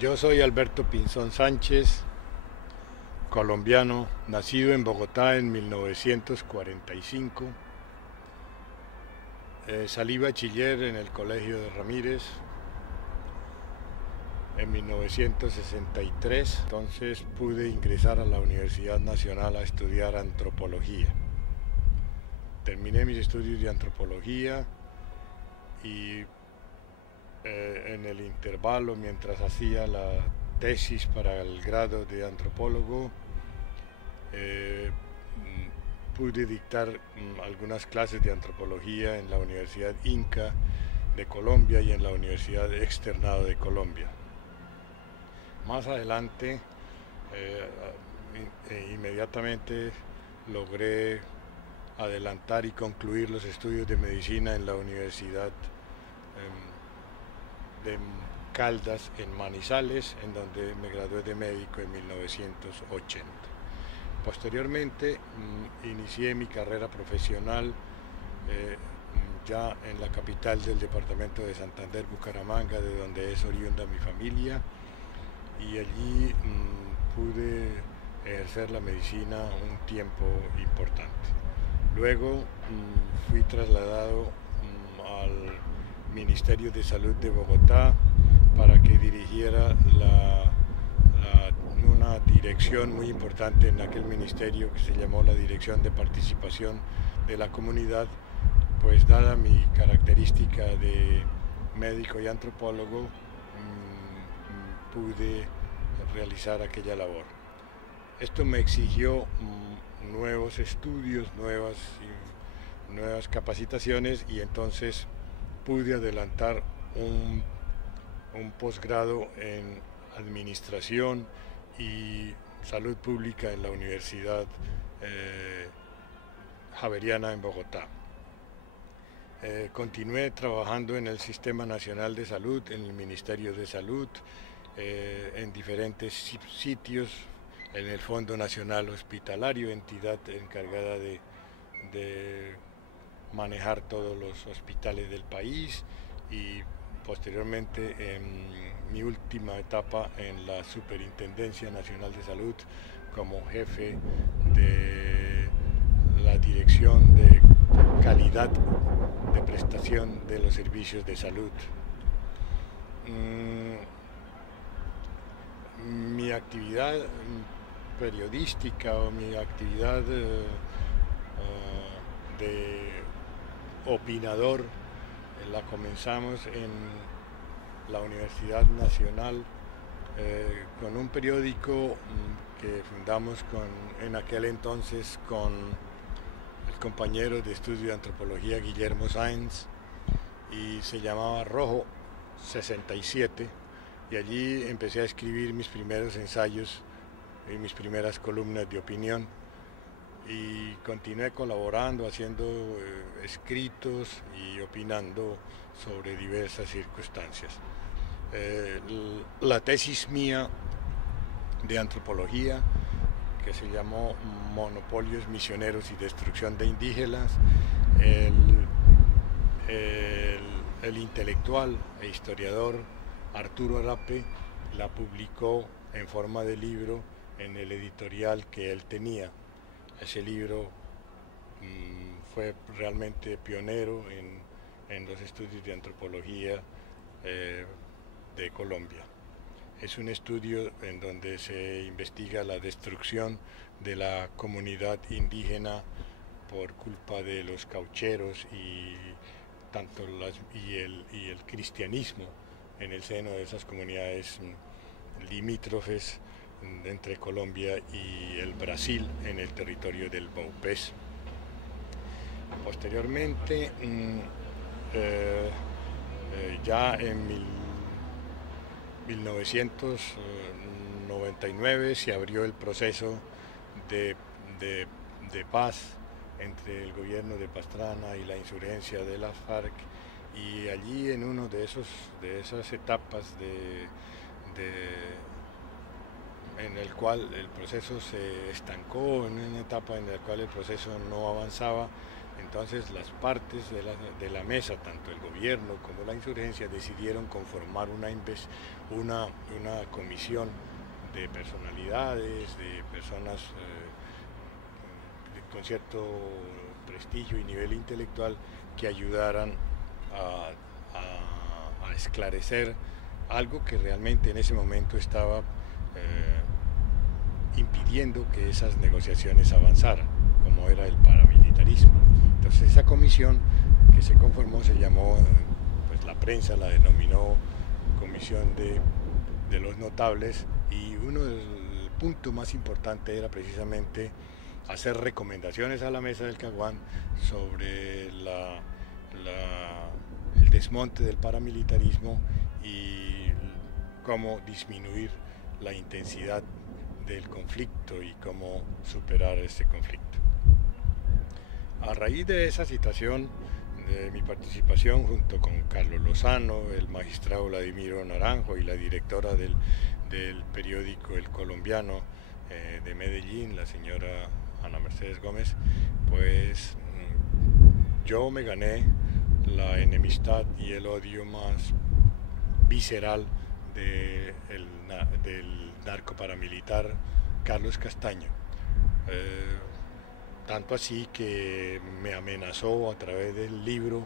Yo soy Alberto Pinzón Sánchez, colombiano, nacido en Bogotá en 1945. Salí bachiller en el Colegio de Ramírez en 1963, entonces pude ingresar a la Universidad Nacional a estudiar antropología. Terminé mis estudios de antropología y en el intervalo, mientras hacía la tesis para el grado de antropólogo, eh, pude dictar algunas clases de antropología en la Universidad Inca de Colombia y en la Universidad Externado de Colombia. Más adelante, inmediatamente logré adelantar y concluir los estudios de medicina en la Universidad de Caldas en Manizales, en donde me gradué de médico en 1980. Posteriormente inicié mi carrera profesional ya en la capital del departamento de Santander, Bucaramanga, de donde es oriunda mi familia, y allí pude ejercer la medicina un tiempo importante. Luego fui trasladado al Ministerio de Salud de Bogotá para que dirigiera una dirección muy importante en aquel ministerio que se llamó la Dirección de Participación de la Comunidad, pues dada mi característica de médico y antropólogo, pude realizar aquella labor. Esto me exigió nuevos estudios, nuevas capacitaciones, y entonces pude adelantar un posgrado en administración y salud pública en la Universidad Javeriana en Bogotá. Continué trabajando en el Sistema Nacional de Salud, en el Ministerio de Salud, en diferentes sitios, en el Fondo Nacional Hospitalario, entidad encargada de manejar todos los hospitales del país, y posteriormente en mi última etapa en la Superintendencia Nacional de Salud como jefe de la Dirección de Calidad de Prestación de los Servicios de Salud. Mi actividad periodística o mi actividad de opinador la comenzamos en la Universidad Nacional con un periódico que fundamos en aquel entonces con el compañero de estudio de antropología Guillermo Sáenz, y se llamaba Rojo 67, y allí empecé a escribir mis primeros ensayos y mis primeras columnas de opinión, y continué colaborando, haciendo escritos y opinando sobre diversas circunstancias. La tesis mía de antropología, que se llamó Monopolios Misioneros y Destrucción de Indígenas, el intelectual e historiador Arturo Arape la publicó en forma de libro en el editorial que él tenía. Ese libro fue realmente pionero en los estudios de antropología de Colombia. Es un estudio en donde se investiga la destrucción de la comunidad indígena por culpa de los caucheros y el cristianismo en el seno de esas comunidades limítrofes entre Colombia y el Brasil en el territorio del Baupés. Posteriormente, ya en 1999 se abrió el proceso de paz entre el gobierno de Pastrana y la insurgencia de las FARC, y allí en una de esas etapas en el cual el proceso se estancó, en una etapa en la cual el proceso no avanzaba, Entonces las partes de la mesa, tanto el gobierno como la insurgencia, decidieron conformar una comisión de personalidades, de personas con cierto prestigio y nivel intelectual que ayudaran a esclarecer algo que realmente en ese momento estaba impidiendo que esas negociaciones avanzaran, como era el paramilitarismo. Entonces esa comisión que se conformó se llamó, pues la prensa la denominó Comisión de los Notables, y uno del punto más importante era precisamente hacer recomendaciones a la mesa del Caguán sobre el desmonte del paramilitarismo y cómo disminuir la intensidad del conflicto y cómo superar ese conflicto. A raíz de esa situación, de mi participación junto con Carlos Lozano, el magistrado Vladimiro Naranjo y la directora del periódico El Colombiano de Medellín, la señora Ana Mercedes Gómez, pues yo me gané la enemistad y el odio más visceral del narcoparamilitar Carlos Castaño. Tanto así que me amenazó a través del libro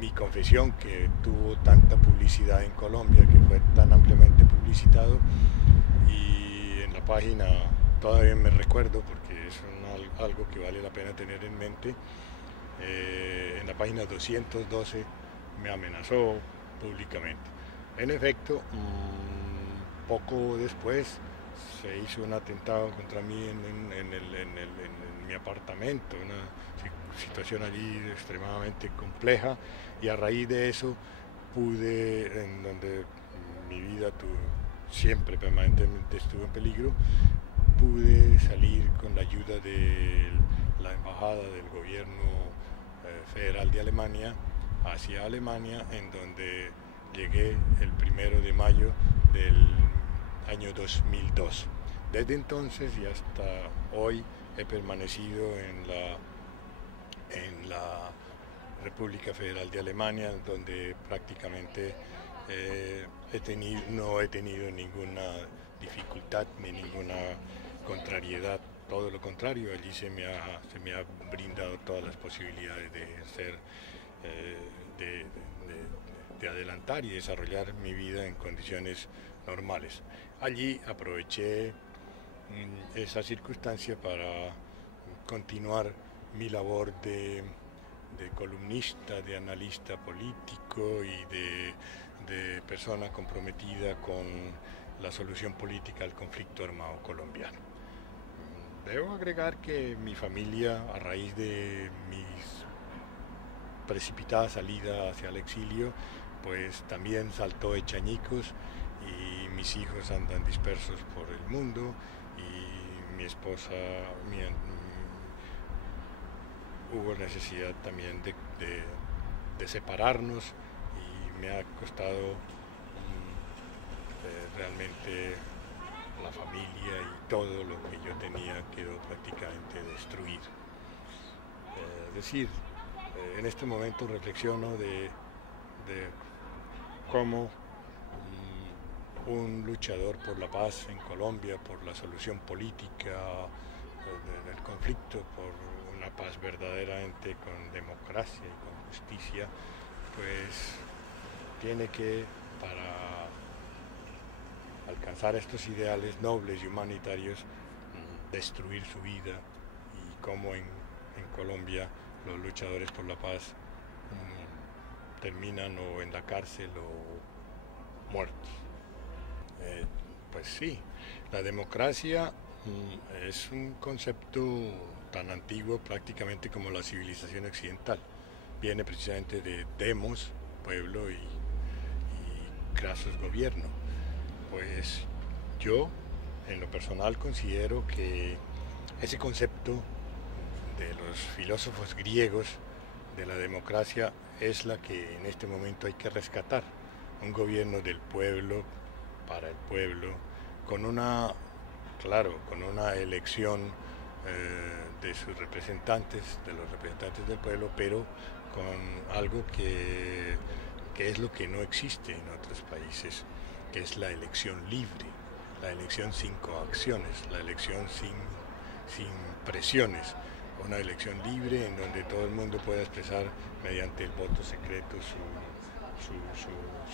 Mi Confesión, que tuvo tanta publicidad en Colombia, que fue tan ampliamente publicitado, y en la página, todavía me recuerdo porque es algo que vale la pena tener en mente, en la página 212 me amenazó públicamente. En efecto, poco después se hizo un atentado contra mí en mi apartamento, una situación allí extremadamente compleja, y a raíz de eso pude, en donde mi vida siempre permanentemente estuvo en peligro, pude salir con la ayuda de la embajada del gobierno federal de Alemania hacia Alemania, en donde llegué el 1 de mayo del año 2002. Desde entonces y hasta hoy he permanecido en la República Federal de Alemania, donde prácticamente no he tenido ninguna dificultad ni ninguna contrariedad. Todo lo contrario, allí se me ha brindado todas las posibilidades de ser, de adelantar y desarrollar mi vida en condiciones normales. Allí aproveché esa circunstancia para continuar mi labor de columnista, de analista político y de persona comprometida con la solución política al conflicto armado colombiano. Debo agregar que mi familia, a raíz de mis precipitada salida hacia el exilio, pues también saltó hecha añicos, y mis hijos andan dispersos por el mundo, y mi esposa, hubo necesidad también de separarnos, y me ha costado realmente la familia, y todo lo que yo tenía quedó prácticamente destruido. Es decir, en este momento reflexiono de cómo un luchador por la paz en Colombia, por la solución política del conflicto, por una paz verdaderamente con democracia y con justicia, pues tiene que, para alcanzar estos ideales nobles y humanitarios, destruir su vida, y cómo en Colombia los luchadores por la paz terminan o en la cárcel o muertos. Pues sí, la democracia es un concepto tan antiguo prácticamente como la civilización occidental. Viene precisamente de demos, pueblo, y kratos, gobierno. Pues yo, en lo personal, considero que ese concepto de los filósofos griegos de la democracia es la que en este momento hay que rescatar. Un gobierno del pueblo, para el pueblo, con una elección de sus representantes, de los representantes del pueblo, pero con algo que es lo que no existe en otros países, que es la elección libre, la elección sin coacciones, la elección sin presiones, una elección libre en donde todo el mundo pueda expresar mediante el voto secreto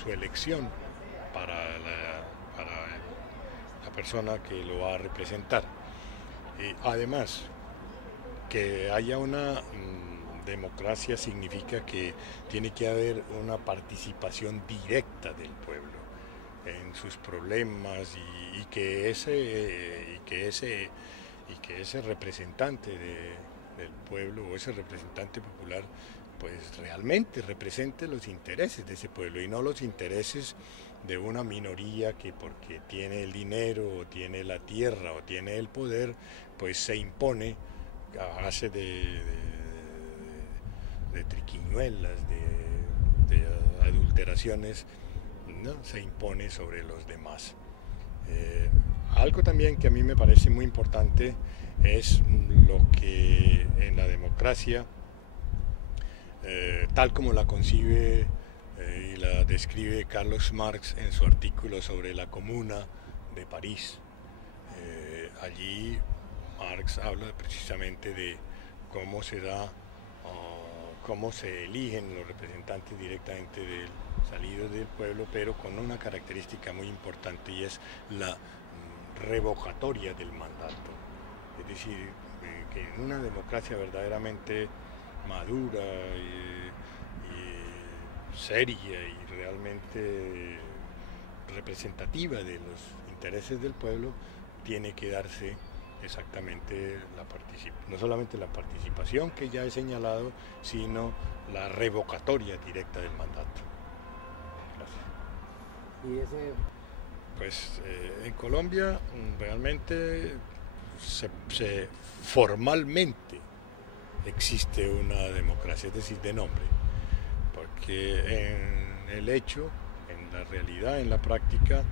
su elección para la persona que lo va a representar. Además, que haya una democracia significa que tiene que haber una participación directa del pueblo en sus problemas y que ese representante del pueblo o ese representante popular pues realmente represente los intereses de ese pueblo y no los intereses de una minoría que porque tiene el dinero o tiene la tierra o tiene el poder pues se impone a base de triquiñuelas, de adulteraciones, ¿no? Se impone sobre los demás. Algo también que a mí me parece muy importante es lo que en la democracia, tal como la concibe y la describe Carlos Marx en su artículo sobre la Comuna de París. Allí Marx habla precisamente de cómo se da, cómo se eligen los representantes directamente salidos del pueblo, pero con una característica muy importante y es la revocatoria del mandato. Es decir, que en una democracia verdaderamente madura y seria y realmente representativa de los intereses del pueblo, tiene que darse exactamente no solamente la participación que ya he señalado, sino la revocatoria directa del mandato. Gracias. Pues en Colombia realmente formalmente existe una democracia, es decir, de nombre, porque en el hecho, en la realidad, en la práctica,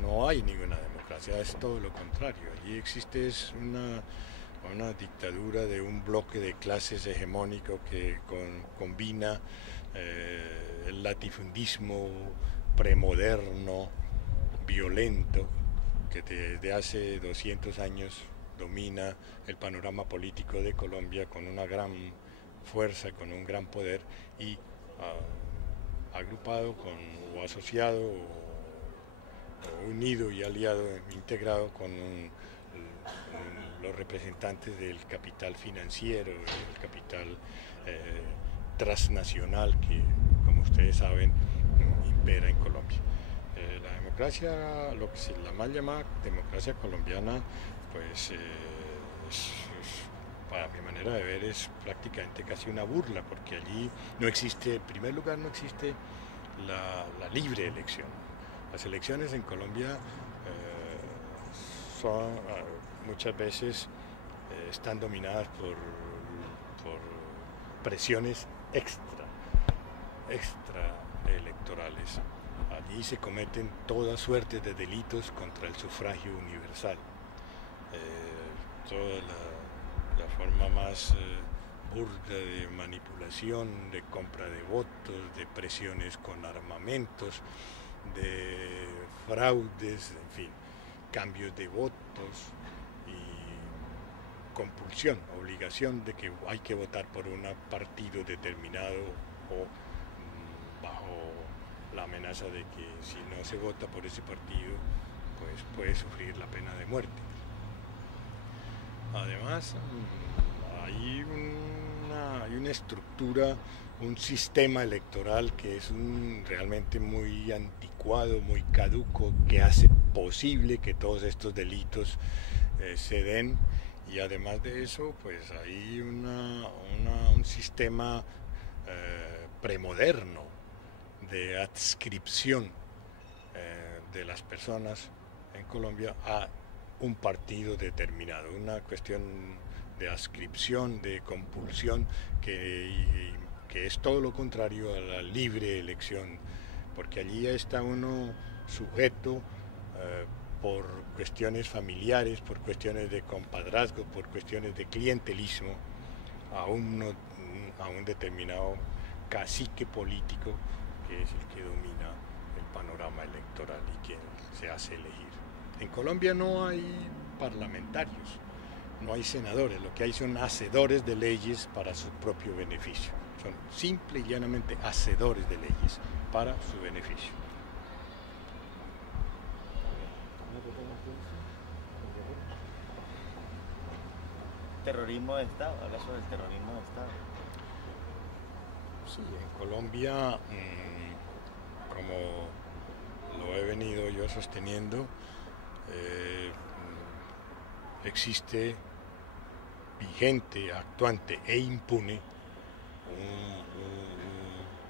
no hay ninguna democracia, es todo lo contrario. Allí existe una dictadura de un bloque de clases hegemónico que combina el latifundismo premoderno, violento, que desde hace 200 años domina el panorama político de Colombia con una gran fuerza, con un gran poder y agrupado o asociado o unido y aliado, integrado con los representantes del capital financiero, el capital transnacional que, como ustedes saben, impera en Colombia. La democracia, lo que la mal llamada democracia colombiana, pues para mi manera de ver es prácticamente casi una burla, porque allí no existe, en primer lugar no existe la libre elección. Las elecciones en Colombia son muchas veces están dominadas por presiones extra electorales. Allí se cometen toda suerte de delitos contra el sufragio universal. Toda la forma más burda de manipulación, de compra de votos, de presiones con armamentos, de fraudes, en fin, cambios de votos y compulsión, obligación de que hay que votar por un partido determinado o bajo la amenaza de que si no se vota por ese partido, pues puede sufrir la pena de muerte. Además, hay una estructura, un sistema electoral que es realmente muy anticuado, muy caduco, que hace posible que todos estos delitos se den, y además de eso, pues hay un sistema premoderno de adscripción de las personas en Colombia a un partido determinado, una cuestión de adscripción, de compulsión, que es todo lo contrario a la libre elección, porque allí está uno sujeto por cuestiones familiares, por cuestiones de compadrazgo, por cuestiones de clientelismo, a un determinado cacique político que es el que domina el panorama electoral y quien se hace elegir. En Colombia no hay parlamentarios, no hay senadores, lo que hay son hacedores de leyes para su propio beneficio. Son simple y llanamente hacedores de leyes para su beneficio. Terrorismo de Estado, habla sobre el terrorismo de Estado. Sí, en Colombia, como lo he venido yo sosteniendo, existe vigente, actuante e impune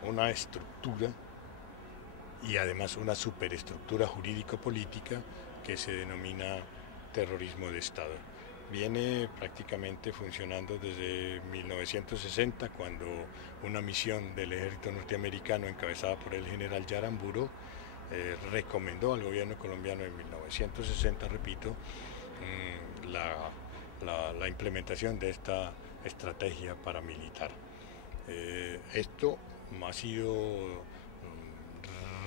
una estructura y además una superestructura jurídico-política que se denomina terrorismo de Estado. Viene prácticamente funcionando desde 1960, cuando una misión del ejército norteamericano encabezada por el general Yaramburo recomendó al gobierno colombiano en 1960, repito, la implementación de esta estrategia paramilitar. Esto ha sido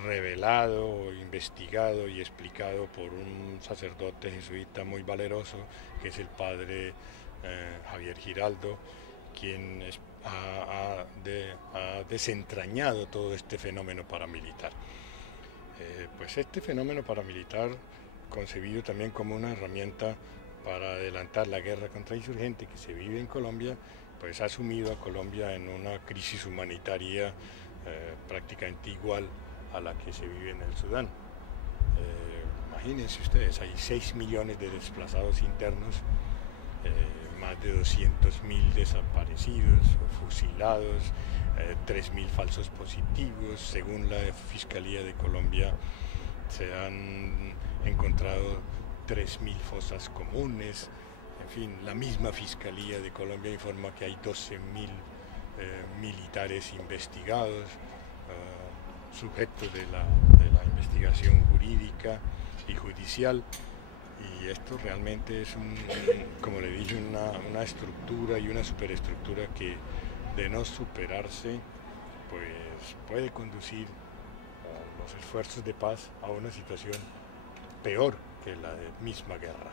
revelado, investigado y explicado por un sacerdote jesuita muy valeroso, que es el padre Javier Giraldo, quien ha desentrañado todo este fenómeno paramilitar. Pues este fenómeno paramilitar, concebido también como una herramienta para adelantar la guerra contra insurgente que se vive en Colombia, pues ha sumido a Colombia en una crisis humanitaria prácticamente igual a la que se vive en el Sudán. Imagínense ustedes, hay 6 millones de desplazados internos, más de 200.000 desaparecidos o fusilados, 3.000 falsos positivos. Según la Fiscalía de Colombia, se han encontrado 3.000 fosas comunes. En fin, la misma Fiscalía de Colombia informa que hay 12.000 militares investigados, sujetos de la investigación jurídica y judicial. Y esto realmente es, como le dije, una estructura y una superestructura que, de no superarse, pues puede conducir a los esfuerzos de paz a una situación peor que la misma guerra.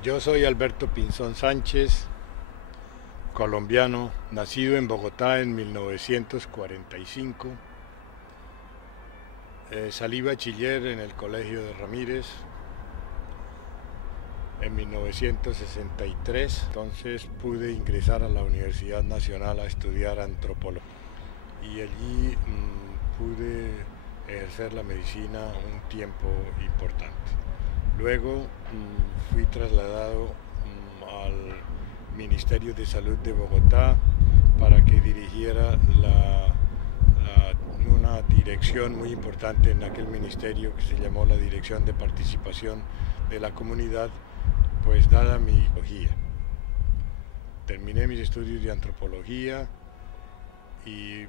Yo soy Alberto Pinzón Sánchez, colombiano, nacido en Bogotá en 1945. Salí bachiller en el Colegio de Ramírez en 1963, entonces pude ingresar a la Universidad Nacional a estudiar antropología y allí pude ejercer la medicina un tiempo importante. Luego fui trasladado al Ministerio de Salud de Bogotá para que dirigiera una dirección muy importante en aquel ministerio que se llamó la Dirección de Participación de la Comunidad, pues dada mi ideología. Terminé mis estudios de antropología y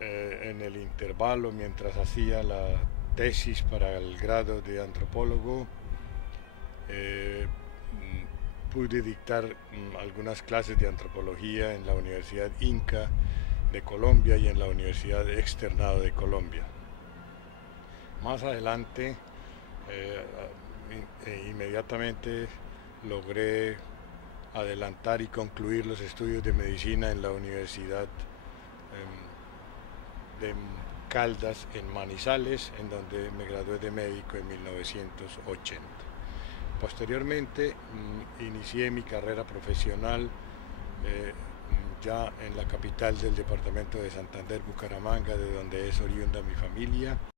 en el intervalo, mientras hacía la tesis para el grado de antropólogo, pude dictar algunas clases de antropología en la Universidad Inca de Colombia y en la Universidad Externado de Colombia. Más adelante Inmediatamente logré adelantar y concluir los estudios de medicina en la Universidad de Caldas en Manizales, en donde me gradué de médico en 1980. Posteriormente inicié mi carrera profesional ya en la capital del departamento de Santander, Bucaramanga, de donde es oriunda mi familia.